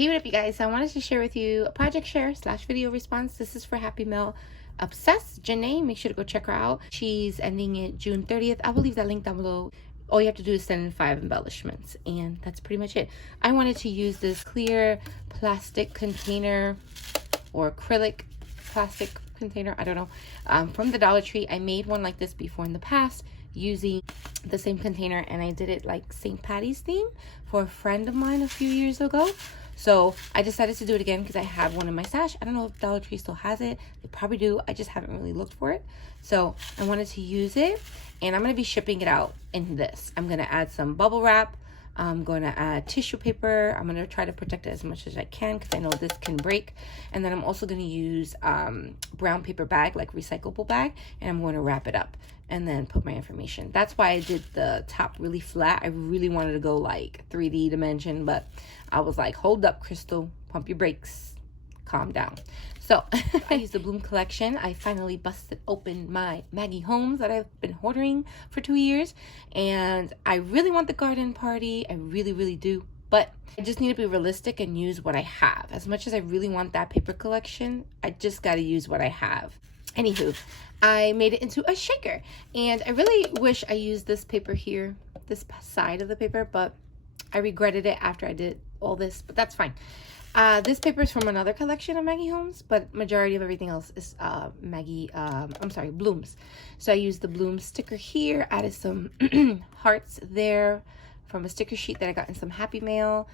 Hey, what up, you guys? So I wanted to share with you a project share / video response. This is for Happy Mail Obsessed Janae. Make sure to go check her out. She's ending it June 30th. I will leave that link down below. All you have to do is send in 5 embellishments, and that's pretty much it. I wanted to use this clear plastic container or acrylic plastic container, I don't know, from the Dollar Tree. I made one like this before in the past using the same container, and I did it like St. Patty's theme for a friend of mine a few years ago. So I decided to do it again because I have one in my stash. I don't know if Dollar Tree still has it. They probably do. I just haven't really looked for it. So I wanted to use it, and I'm going to be shipping it out in this. I'm going to add some bubble wrap. I'm going to add tissue paper. I'm going to try to protect it as much as I can because I know this can break. And then I'm also going to use brown paper bag, like recyclable bag, and I'm going to wrap it up and then put my information. That's why I did the top really flat. I really wanted to go like 3D dimension, but I was like, hold up, Crystal, pump your brakes, calm down. So I used the Bloom collection. I finally busted open my Maggie Holmes that I've been hoarding for 2 years. And I really want the garden party. I really, really do. But I just need to be realistic and use what I have. As much as I really want that paper collection, I just got to use what I have. Anywho, I made it into a shaker. And I really wish I used this paper here, this side of the paper, but I regretted it after I did all this, but that's fine. This paper is from another collection of Maggie Holmes, but majority of everything else is Blooms. So I used the Bloom sticker here, added some hearts there from a sticker sheet that I got in some Happy Mail.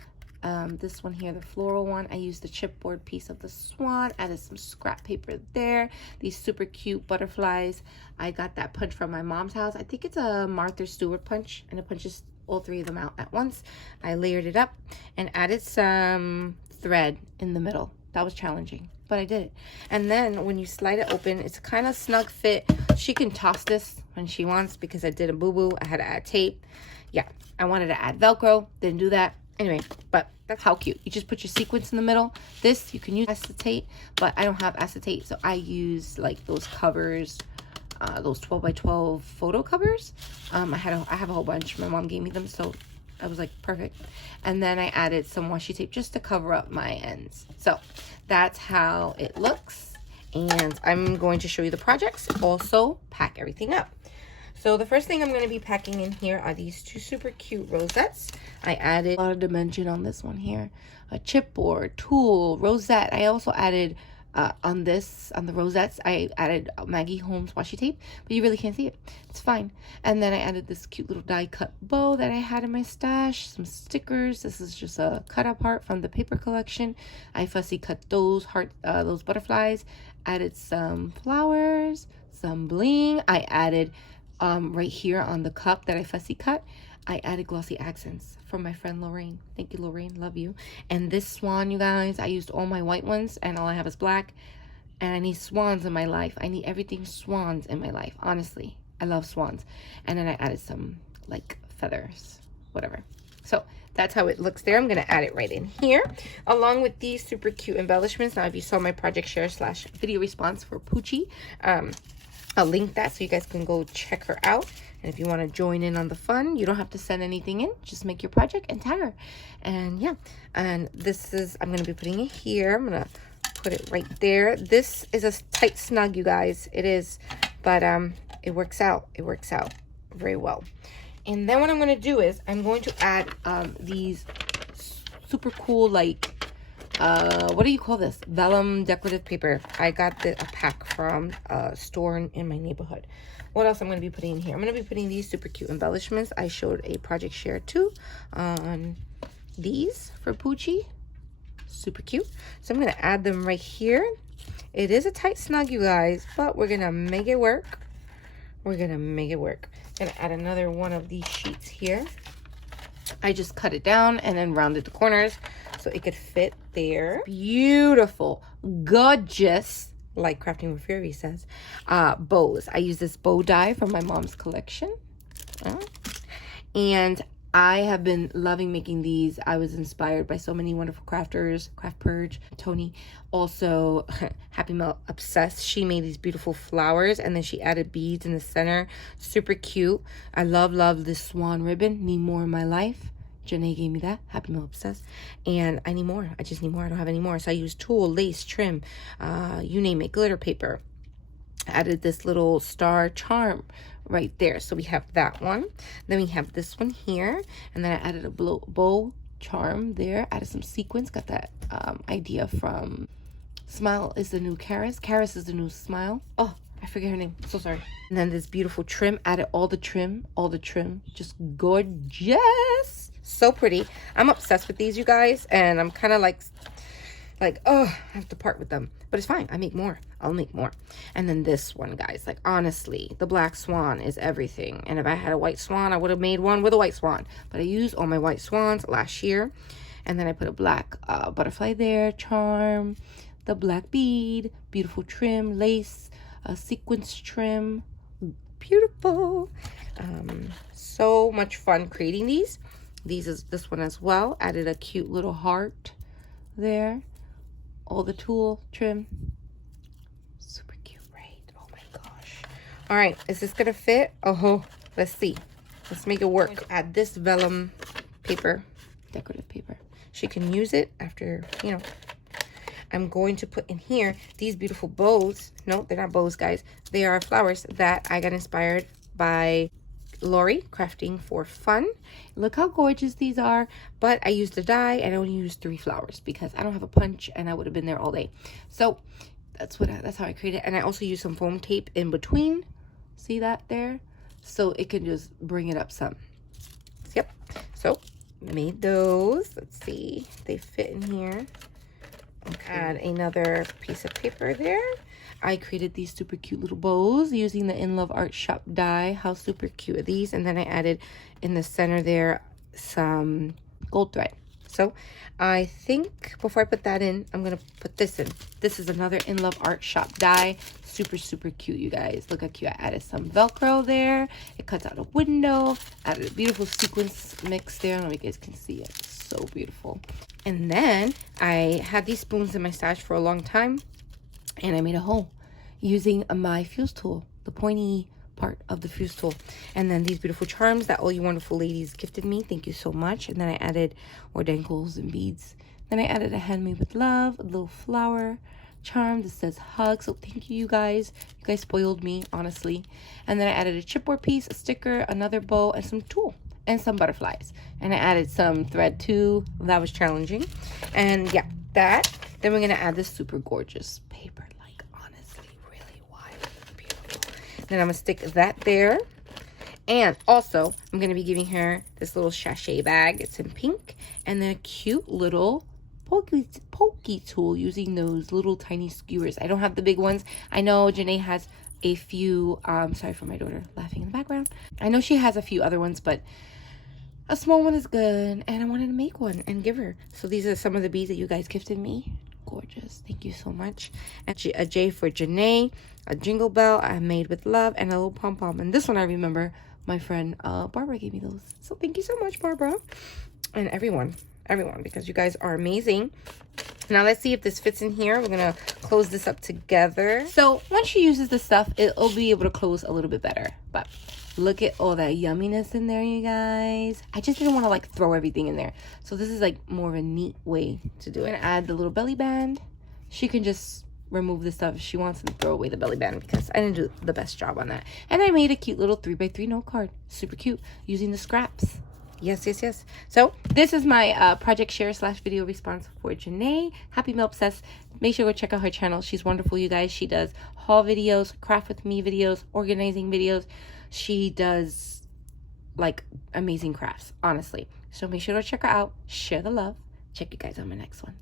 This one here, the floral one, I used the chipboard piece of the swan, added some scrap paper there. These super cute butterflies. I got that punch from my mom's house. I think it's a Martha Stewart punch, and it punches all 3 of them out at once. I layered it up and added some thread in the middle. That was challenging, but I did it. And then when you slide it open, it's kind of snug fit. She can toss this when she wants because I did a boo-boo. I had to add tape. Yeah, I wanted to add Velcro, didn't do that. Anyway, but that's how cute. You just put your sequins in the middle. This, you can use acetate, but I don't have acetate, so I use like those covers, those 12 by 12 photo covers. I have a whole bunch. My mom gave me them, so I was like, perfect. And then I added some washi tape just to cover up my ends. So that's how it looks. And I'm going to show you the projects, also pack everything up. So the first thing I'm going to be packing in here are these 2 super cute rosettes. I added a lot of dimension on this one here. A chipboard, tulle, rosette. I also added on the rosettes, I added Maggie Holmes washi tape, but you really can't see it. It's fine. And then I added this cute little die cut bow that I had in my stash, some stickers. This is just a cut up heart from the paper collection. I fussy cut those those butterflies, added some flowers, some bling. I added right here on the cup that I fussy cut, I added glossy accents from my friend Lorraine. Thank you, Lorraine. Love you. And this swan, you guys, I used all my white ones and all I have is black. And I need swans in my life. I need everything swans in my life. Honestly, I love swans. And then I added some like feathers, whatever. So that's how it looks there. I'm going to add it right in here along with these super cute embellishments. Now, if you saw my project share / video response for Poochie, I'll link that so you guys can go check her out. And if you want to join in on the fun, you don't have to send anything in. Just make your project and tag her. And yeah, and this is, I'm going to be putting it here. I'm going to put it right there. This is a tight snug, you guys. It is, but it works out. It works out very well. And then what I'm going to do is I'm going to add these super cool, like, what do you call this? Vellum decorative paper. I got a pack from a store in my neighborhood. What else I'm going to be putting in here? I'm going to be putting these super cute embellishments. I showed a project share too on these for Poochie. Super cute. So I'm going to add them right here. It is a tight snug, you guys, but we're going to make it work. We're going to make it work. I'm going to add another one of these sheets here. I just cut it down and then rounded the corners so it could fit there. Beautiful, gorgeous, like Crafting with Fury says, bows. I use this bow die from my mom's collection. And I have been loving making these. I was inspired by so many wonderful crafters, Craft Purge, Tony, also Happy Mail Obsessed. She made these beautiful flowers and then she added beads in the center. Super cute. I love this swan ribbon. Need more in my life. Janae gave me that. Happy Meal Obsessed. And I need more. I just need more. I don't have any more. So I use tulle, lace, trim, you name it, glitter paper. I added this little star charm right there. So we have that one. Then we have this one here. And then I added a bow charm there. Added some sequins. Got that idea from Smile is the New Karis. Karis is the new Smile. Oh, I forget her name. So sorry. And then this beautiful trim. Added all the trim. Just gorgeous. So pretty. I'm obsessed with these, you guys. And I'm kind of like, oh, I have to part with them. But it's fine. I make more. I'll make more. And then this one, guys. Like, honestly, the black swan is everything. And if I had a white swan, I would have made one with a white swan. But I used all my white swans last year. And then I put a black butterfly there. Charm. The black bead. Beautiful trim. Lace. Sequence trim. Beautiful. So much fun creating these. This one as well. Added a cute little heart there. All the tulle trim. Super cute, right? Oh my gosh. All right, is this gonna fit? Oh, let's see. Let's make it work. Add this vellum paper, decorative paper. She can use it after, you know. I'm going to put in here these beautiful bows. No, they're not bows, guys. They are flowers that I got inspired by Lori, Crafting for Fun. Look how gorgeous these are. But I used a die and I only used 3 flowers because I don't have a punch and I would have been there all day. So that's how I created it. And I also used some foam tape in between. See that there? So it can just bring it up some. Yep. So made those. Let's see. They fit in here. Okay. Add another piece of paper there. I created these super cute little bows using the In Love Art Shop die. How super cute are these? And then I added in the center there some gold thread. So I think before I put that in, I'm going to put this in. This is another In Love Art Shop die. Super, super cute, you guys. Look how cute. I added some Velcro there. It cuts out a window. Added a beautiful sequence mix there. I don't know if you guys can see it. So beautiful. And then I had these spoons in my stash for a long time. And I made a hole using my fuse tool, the pointy part of the fuse tool. And then these beautiful charms that all you wonderful ladies gifted me. Thank you so much. And then I added ordankles and beads. Then I added a handmade with love, a little flower charm that says hug. So thank you, you guys. You guys spoiled me, honestly. And then I added a chipboard piece, a sticker, another bow, and some tulle. And some butterflies. And I added some thread too. That was challenging. And yeah, that. Then we're going to add this super gorgeous paper. Like, honestly, really wild, beautiful. Then I'm going to stick that there. And also, I'm going to be giving her this little sachet bag. It's in pink. And then a cute little pokey tool using those little tiny skewers. I don't have the big ones. I know Janae has a few. Sorry for my daughter laughing in the background. I know she has a few other ones, but a small one is good, and I wanted to make one and give her. So these are some of the beads that you guys gifted me. Gorgeous. Thank you so much. And a J for Janae, a jingle bell I made with love, and a little pom-pom. And this one I remember my friend Barbara gave me those. So thank you so much, Barbara. And everyone, because you guys are amazing. Now let's see if this fits in here. We're going to close this up together. So once she uses the stuff, it'll be able to close a little bit better. But look at all that yumminess in there, you guys. I just didn't want to like throw everything in there. So this is like more of a neat way to do it. And add the little belly band. She can just remove the stuff if she wants and throw away the belly band because I didn't do the best job on that. And I made a cute little 3x3 note card. Super cute. Using the scraps. Yes. So this is my project share / video response for Janae. Happy Meal Obsessed. Make sure to go check out her channel. She's wonderful, you guys. She does haul videos, craft with me videos, organizing videos. She does like amazing crafts, honestly. So make sure to check her out. Share the love. Check you guys on my next one.